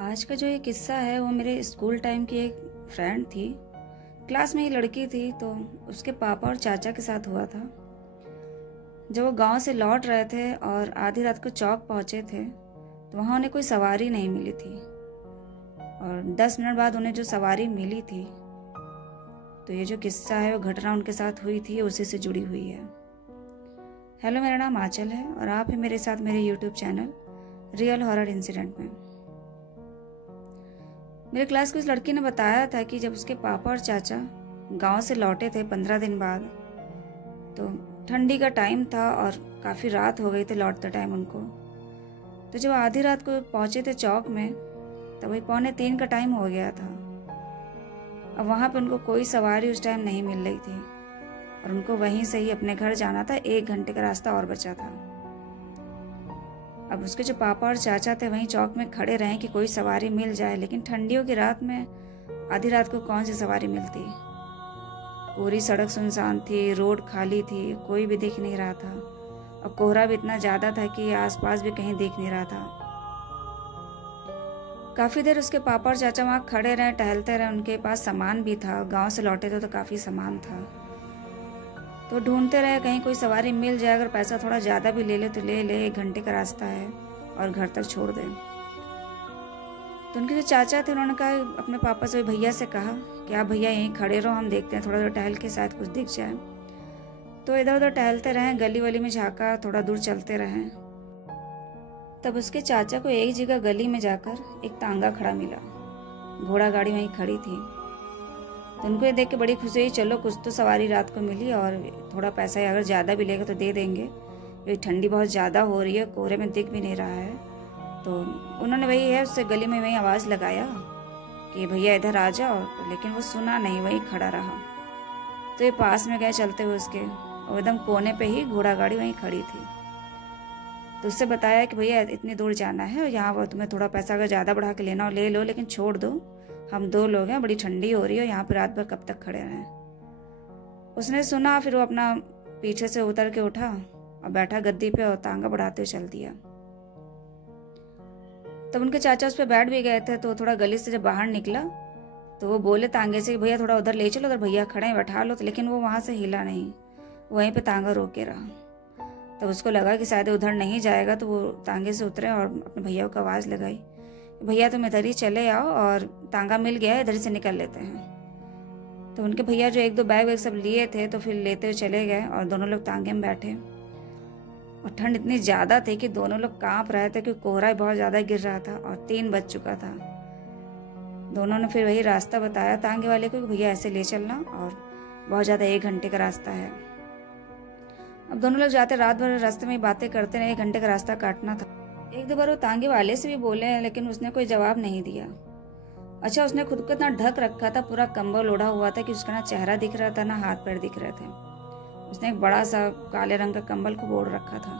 आज का जो ये किस्सा है वो मेरे स्कूल टाइम की एक फ्रेंड थी। क्लास में ही लड़की थी, तो उसके पापा और चाचा के साथ हुआ था। जब वो गांव से लौट रहे थे और आधी रात को चौक पहुंचे थे तो वहां उन्हें कोई सवारी नहीं मिली थी, और 10 मिनट बाद उन्हें जो सवारी मिली थी, तो ये जो किस्सा है वो घटना उनके साथ हुई थी, उसी से जुड़ी हुई है। हेलो, मेरा नाम आंचल है और आप हैं मेरे साथ मेरे YouTube channel real horror incident में। मेरे क्लास की उस लड़की ने बताया था कि जब उसके पापा और चाचा गांव से लौटे थे 15 दिन बाद, तो ठंडी का टाइम था और काफ़ी रात हो गई थी लौटते टाइम उनको। तो जब आधी रात को पहुंचे थे चौक में, तब वही 2:45 का टाइम हो गया था। अब वहाँ पे उनको कोई सवारी उस टाइम नहीं मिल रही थी और उनको वहीं से ही अपने घर जाना था। 1 घंटे का रास्ता और बचा था। अब उसके जो पापा और चाचा थे वहीं चौक में खड़े रहे कि कोई सवारी मिल जाए, लेकिन ठंडियों की रात में आधी रात को कौन सी सवारी मिलती। पूरी सड़क सुनसान थी, रोड खाली थी, कोई भी दिख नहीं रहा था और कोहरा भी इतना ज़्यादा था कि आसपास भी कहीं दिख नहीं रहा था। काफ़ी देर उसके पापा और चाचा वहाँ खड़े रहे, टहलते रहे। उनके पास सामान भी था, गांव से लौटे थे तो काफ़ी सामान था, तो ढूंढते रहे कहीं कोई सवारी मिल जाए। अगर पैसा थोड़ा ज़्यादा भी ले ले तो ले ले, 1 घंटे का रास्ता है और घर तक छोड़ दे। तो उनके जो चाचा थे उन्होंने कहा, अपने पापा से, भैया से कहा कि आप भैया यहीं खड़े रहो, हम देखते हैं, थोड़ा देर टहल के शायद कुछ दिख जाए। तो इधर उधर टहलते रहें, गली वली में झाँका, थोड़ा दूर चलते रहें। तब उसके चाचा को एक जगह गली में जाकर एक तांगा खड़ा मिला। घोड़ा गाड़ी वहीं खड़ी थी। तो उनको ये देख के बड़ी खुशी हुई, चलो कुछ तो सवारी रात को मिली और थोड़ा पैसा अगर ज़्यादा भी लेगा तो दे देंगे, क्योंकि ठंडी बहुत ज़्यादा हो रही है, कोहरे में दिख भी नहीं रहा है। तो उन्होंने वही है उससे गली में वही आवाज़ लगाया कि भैया इधर आ जाओ, लेकिन वो सुना नहीं, वही खड़ा रहा। तो ये पास में गए चलते हुए उसके, और एकदम कोने पे ही घोड़ा गाड़ी वहीं खड़ी थी। तो उससे बताया कि भैया इतनी दूर जाना है और यहाँ वो तुम्हें थोड़ा पैसा अगर ज़्यादा बढ़ा के लेना हो ले लो, लेकिन छोड़ दो, हम 2 लोग हैं, बड़ी ठंडी हो रही है, यहाँ पर रात भर कब तक खड़े रहें। उसने सुना, फिर वो अपना पीछे से उतर के उठा और बैठा गद्दी पे और तांगा बढ़ाते हुए चल दिया। तब उनके चाचा उस पर बैठ भी गए थे। तो थोड़ा गली से जब बाहर निकला तो वो बोले तांगे से, भैया थोड़ा उधर ले चलो, उधर भैया खड़े हैं, बैठा लो। तो लेकिन वो वहाँ से हिला नहीं, वहीं पे तांगा रोक के रहा। तब उसको लगा कि शायद उधर नहीं जाएगा, तो वो तांगे से उतरे और अपने भैया को आवाज़ लगाई, भैया तुम इधर ही चले आओ और तांगा मिल गया है, इधर से निकल लेते हैं। तो उनके भैया जो 1-2 बैग वैग सब लिए थे तो फिर लेते हुए चले गए और दोनों लोग तांगे में बैठे। और ठंड इतनी ज़्यादा थी कि दोनों लोग कांप रहे थे, क्योंकि कोहरा बहुत ज़्यादा गिर रहा था और 3 बज चुका था। दोनों ने फिर वही रास्ता बताया तांगे वाले को कि भैया ऐसे ले चलना और बहुत ज़्यादा 1 घंटे का रास्ता है। अब दोनों लोग जाते, रात भर रास्ते में बातें करते रहे, 1 घंटे का रास्ता काटना था। 1-2 बार वो तांगे वाले से भी बोले, लेकिन उसने कोई जवाब नहीं दिया। अच्छा, उसने खुद को इतना ढक रखा था, पूरा कंबल ओढ़ा हुआ था कि उसका ना चेहरा दिख रहा था ना हाथ पैर दिख रहे थे। उसने एक बड़ा सा काले रंग का कंबल को ओढ़ रखा था।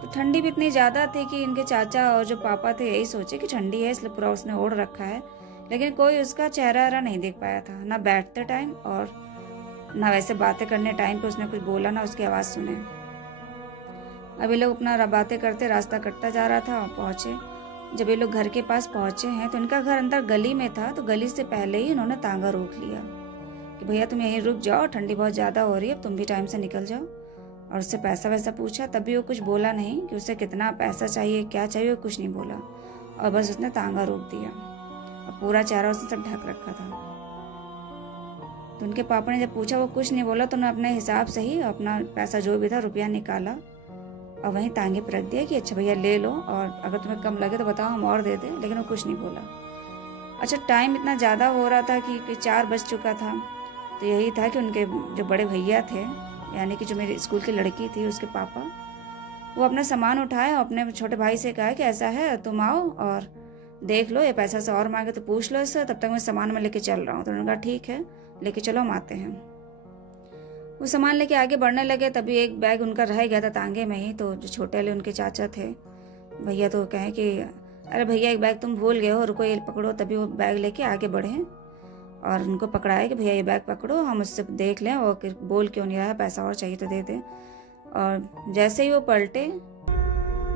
तो ठंडी भी इतनी ज़्यादा थी कि इनके चाचा और जो पापा थे यही सोचे कि ठंडी है इसलिए पूरा उसने ओढ़ रखा है, लेकिन कोई उसका चेहरा वहरा नहीं दिख पाया था, ना बैठते टाइम और ना वैसे बातें करने टाइम पे उसने कुछ बोला, ना उसकी आवाज़ सुने। अब ये लोग अपना बातें करते, रास्ता कटता जा रहा था और पहुँचे। जब ये लोग घर के पास पहुँचे हैं तो इनका घर अंदर गली में था, तो गली से पहले ही उन्होंने तांगा रोक लिया कि भैया तुम यहीं रुक जाओ, ठंडी बहुत ज़्यादा हो रही है, अब तुम भी टाइम से निकल जाओ। और उससे पैसा वैसा पूछा, तब भी वो कुछ बोला नहीं कि उससे कितना पैसा चाहिए, क्या चाहिए, वो कुछ नहीं बोला और बस उसने तांगा रोक दिया और पूरा चेहरा उसने सब ढक रखा था। तो उनके पापा ने जब पूछा, वो कुछ नहीं बोला, तो उन्होंने अपने हिसाब से ही अपना पैसा जो भी था रुपया निकाला और वहीं तांगे पर रख दिया कि अच्छा भैया ले लो, और अगर तुम्हें कम लगे तो बताओ हम और दे दें, लेकिन वो कुछ नहीं बोला। अच्छा, टाइम इतना ज़्यादा हो रहा था कि 4 बज चुका था। तो यही था कि उनके जो बड़े भैया थे, यानी कि जो मेरी स्कूल की लड़की थी उसके पापा, वो अपना सामान उठाए और अपने छोटे भाई से कहा कि ऐसा है तुम आओ और देख लो, ये पैसा से और मांगे तो पूछ लो इससे, तब तक मैं सामान में लेके चल रहा हूँ। तो उन्होंने कहा ठीक है, लेके चलो, हम आते हैं। वो सामान लेके आगे बढ़ने लगे, तभी एक बैग उनका रह गया था तांगे में ही। तो जो छोटे वाले उनके चाचा थे भैया, तो कहें कि अरे भैया एक बैग तुम भूल गए हो, रुको ये पकड़ो। तभी वो बैग लेके आगे बढ़े और उनको पकड़ाया कि भैया ये बैग पकड़ो, हम उससे देख लें वो बोल क्यों नहीं रहा है, पैसा और चाहिए तो दे दे। और जैसे ही वो पलटे,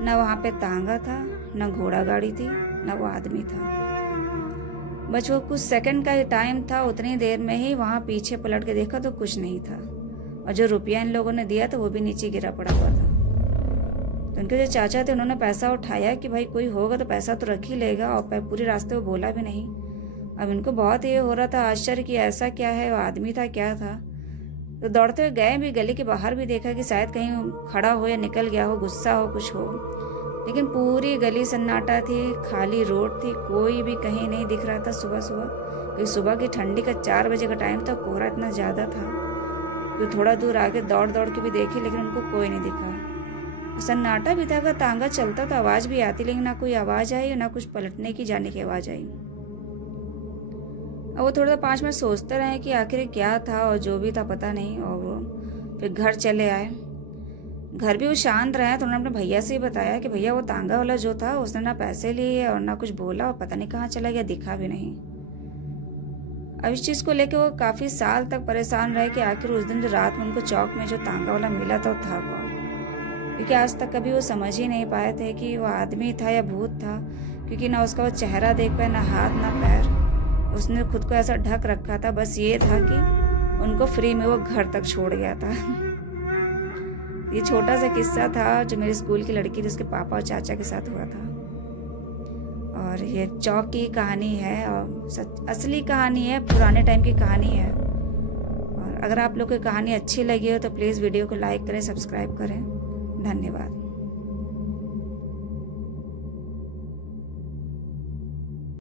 ना वहाँ पे तांगा था, ना घोड़ा गाड़ी थी, ना वो आदमी था। बस वो कुछ सेकंड का ही टाइम था, उतनी देर में ही वहाँ पीछे पलट के देखा तो कुछ नहीं था, और जो रुपया इन लोगों ने दिया था वो भी नीचे गिरा पड़ा हुआ था। तो उनके जो चाचा थे उन्होंने पैसा उठाया कि भाई कोई होगा तो पैसा तो रख ही लेगा, और पूरे रास्ते वो बोला भी नहीं। अब इनको बहुत ये हो रहा था आश्चर्य कि ऐसा क्या है, वो आदमी था क्या था। तो दौड़ते हुए गए भी, गली के बाहर भी देखा कि शायद कहीं खड़ा हो या निकल गया हो, गुस्सा हो, कुछ हो, लेकिन पूरी गली सन्नाटा थी, खाली रोड थी, कोई भी कहीं नहीं दिख रहा था। सुबह क्योंकि सुबह की ठंडी का 4 बजे का टाइम था, कोहरा इतना ज़्यादा था तो थोड़ा दूर आगे दौड़ के भी देखी, लेकिन उनको कोई नहीं दिखा। सन्नाटा भी था, अगर तांगा चलता तो आवाज़ भी आती, लेकिन ना कोई आवाज़ आई, ना कुछ पलटने की जाने की आवाज़ आई। और वो थोड़ा सा 5 मिनट सोचते रहे कि आखिर क्या था, और जो भी था पता नहीं। और वो फिर घर चले आए। घर भी वो शांत रहे, तो उन्होंने अपने भैया से ही बताया कि भैया वो तांगा वाला जो था उसने ना पैसे लिए और ना कुछ बोला, और पता नहीं कहाँ चला गया, दिखा भी नहीं। अब इस चीज़ को लेकर वो काफ़ी साल तक परेशान रहे कि आखिर उस दिन जो रात में उनको चौक में जो तांगा वाला मिला था वो था कौन, क्योंकि आज तक कभी वो समझ ही नहीं पाए थे कि वो आदमी था या भूत था, क्योंकि ना उसका वो चेहरा देख पाए, ना हाथ ना पैर, उसने खुद को ऐसा ढक रखा था। बस ये था कि उनको फ्री में वो घर तक छोड़ गया था। ये छोटा सा किस्सा था जो मेरे स्कूल की लड़की थी उसके पापा और चाचा के साथ हुआ था, और ये चौक की कहानी है, और असली कहानी है, पुराने टाइम की कहानी है। और अगर आप लोग को कहानी अच्छी लगी हो तो प्लीज़ वीडियो को लाइक करें, सब्सक्राइब करें। धन्यवाद।